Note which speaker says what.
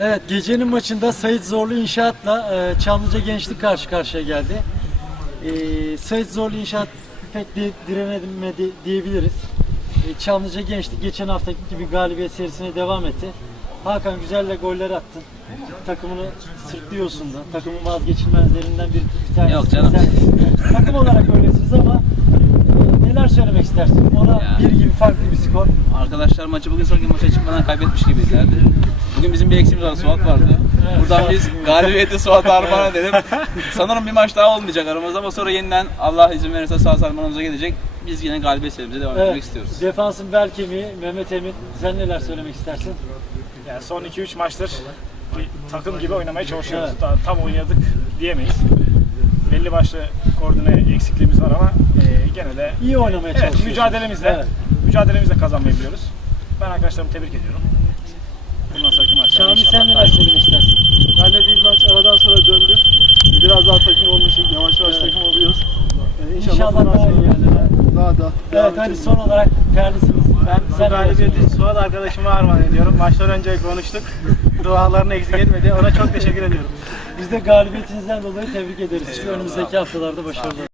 Speaker 1: Evet gecenin maçında Sayit Zorlu İnşaat'la e, Çamlıca Gençlik karşı karşıya geldi. E, Sayit Zorlu İnşaat pek di, direnemedi diyebiliriz. E, Çamlıca Gençlik geçen haftaki gibi galibiyet serisine devam etti. Hakan güzelle goller attın. Takımını sırtlıyorsun da. Takımın vazgeçilmezlerinden bir, bir
Speaker 2: tanesi. Yok canım. Sen,
Speaker 1: takım olarak öylesiniz ama skor?
Speaker 2: Arkadaşlar maçı bugün sonraki maça çıkmadan kaybetmiş gibiydi. Bugün bizim bir eksimiz var, Suat vardı. Evet, Buradan biz galibiyeti Suat Arman'a evet. dedim. Sanırım bir maç daha olmayacak aramızda ama sonra yeniden Allah izin verirse Suat Arman'ımıza gelecek. Biz yine galibiyet serimize devam evet. etmek istiyoruz.
Speaker 1: Defansın bel kemiği, Mehmet Emin. Sen neler söylemek istersin?
Speaker 3: Yani son 2-3 maçtır bir takım gibi oynamaya çalışıyoruz. Evet. Tam, tam oynadık diyemeyiz. Belli başlı koordine eksikliğimiz var ama e, gene de
Speaker 1: iyi oynamaya evet, çalışıyoruz.
Speaker 3: Mücadelemizle evet mücadelemizle kazanmayı biliyoruz. Ben arkadaşlarımı tebrik ediyorum.
Speaker 1: Bundan sonraki maçlar Şami sen de başlayalım istersin.
Speaker 4: Ben de bir maç aradan sonra döndüm. Biraz daha takım olmuş, yavaş yavaş evet. takım oluyoruz.
Speaker 1: Allah. Ee, i̇nşallah, i̇nşallah daha, iyi. Geldi. daha, da. evet, daha, daha Evet hadi son iyi. olarak değerlisiniz. Ben, ben sen
Speaker 4: galibiyetin Suat arkadaşıma armağan ediyorum. Maçtan önce konuştuk. Dualarını eksik etmedi. Ona çok teşekkür ediyorum.
Speaker 1: Biz de galibiyetinizden dolayı tebrik ederiz. Önümüzdeki Allah haftalarda Allah. başarılı.